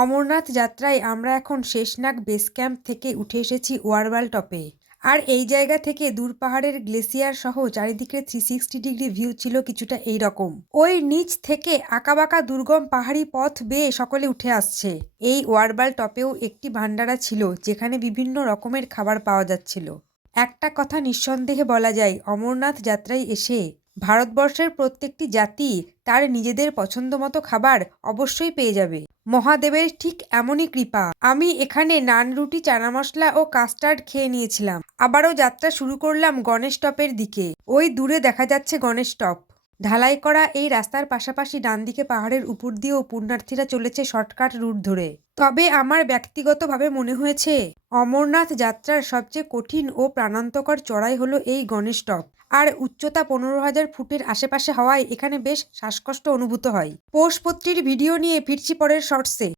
অমরনাথ যাত্রায় আমরা এখন শেষনাগ বেস ক্যাম্প থেকে উঠে এসেছি ওয়ারওয়াল টপে। আর এই জায়গা থেকে দূর পাহাড়ের গ্লেসিয়ার সহ চারিদিকে 360 ডিগ্রি ভিউ ছিল কিছুটা এই রকম। ওই নিচ থেকে আঁকাবাঁকা দুর্গম পাহাড়ি পথ বেয়ে সকলে উঠে আসছে। এই ওয়ারওয়াল টপেও একটি ভান্ডারা ছিল যেখানে বিভিন্ন রকমের খাবার পাওয়া যাচ্ছিল। একটা কথা নিঃসন্দেহে বলা যায়, অমরনাথ যাত্রায় এসে ভারতবর্ষের প্রত্যেকটি জাতি তার নিজেদের পছন্দমতো খাবার অবশ্যই পেয়ে যাবে। মহাদেবের ঠিক এমনই কৃপা। আমি এখানে নান, রুটি, চানা মশলা ও কাস্টার্ড খেয়ে নিয়েছিলাম। আবারও যাত্রা শুরু করলাম গণেশ টপের দিকে। ওই দূরে দেখা যাচ্ছে গণেশ টপ। ঢালাই করা এই রাস্তার পাশাপাশি ডান দিকে পাহাড়ের উপর দিয়েও পুণ্যার্থীরা চলেছে শর্টকাট রুট ধরে। তবে আমার ব্যক্তিগতভাবে মনে হয়েছে অমরনাথ যাত্রার সবচেয়ে কঠিন ও প্রাণান্তকর চড়াই হলো এই গণেশ টপ। আর উচ্চতা 15,000 ফুটের আশেপাশে হওয়ায় এখানে বেশ শ্বাসকষ্ট অনুভূত হয়। পৌষপত্রীর ভিডিও নিয়ে ফিরছি পরের শর্টসে।